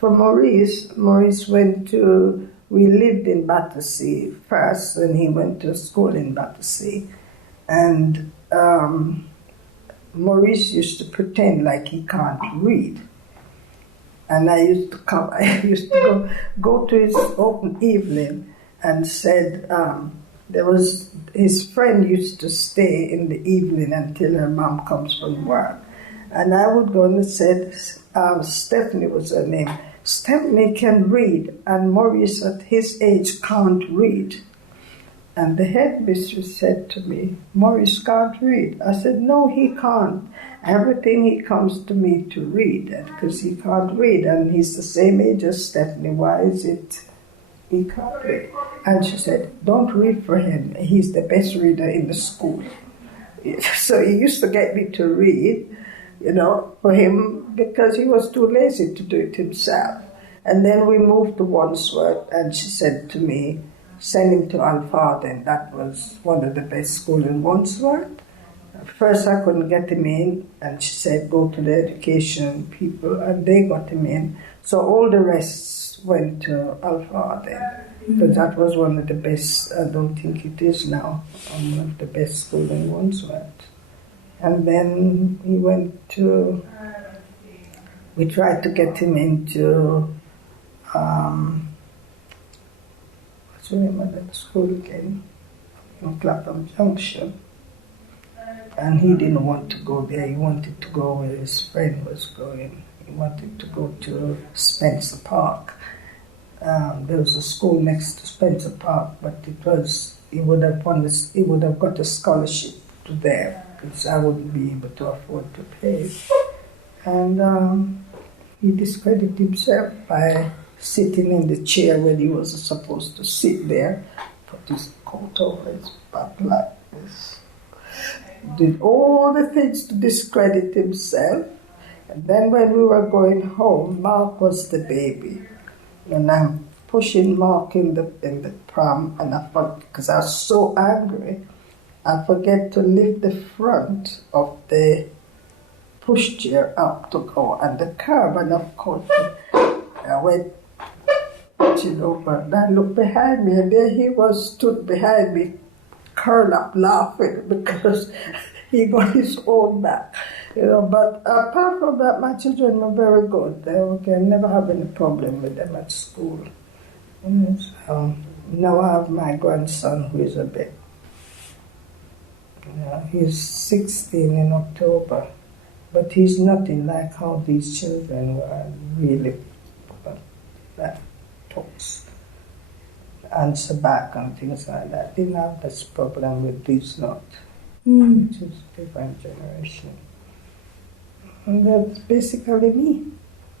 for Maurice went to, we lived in Battersea first, and he went to school in Battersea. And Maurice used to pretend like he can't read. And I used to go to his open evening and said, his friend used to stay in the evening until her mom comes from work. And I would go and said, Stephanie was her name, Stephanie can read, and Maurice at his age can't read. And the headmistress said to me, Maurice can't read. I said, no, he can't. Everything he comes to me to read, because he can't read, and he's the same age as Stephanie. Why is it he can't read? And she said, don't read for him. He's the best reader in the school. So he used to get me to read, for him, because he was too lazy to do it himself. And then we moved to Wandsworth, and she said to me, send him to Alfarden. That was one of the best schools in Wandsworth. First I couldn't get him in, and she said, go to the education people, and they got him in. So all the rest went to Alfarden, because that was one of the best, I don't think it is now, one of the best schools in Wandsworth. And then he went to, we tried to get him into, what's the name of that school again? In Clapham Junction. And he didn't want to go there. He wanted to go where his friend was going. He wanted to go to Spencer Park. There was a school next to Spencer Park, but he would have got a scholarship to there, because I wouldn't be able to afford to pay. And he discredited himself by sitting in the chair when he wasn't supposed to sit there, put his coat over his back like this. Did all the things to discredit himself. And then when we were going home, Mark was the baby. And I'm pushing Mark in the pram, and because I was so angry, I forget to lift the front of the pushchair up to go on the curb, and of course I went pitching over, and I looked behind me, and there he was, stood behind me, curled up laughing, because he got his own back. But apart from that, my children were very good. I never have any problem with them at school. So now I have my grandson, who is a bit, he's 16 in October, but he's nothing like how these children were, really, that talks, answer back and things like that. Didn't have this problem with these lot, which is a different generation. And that's basically me.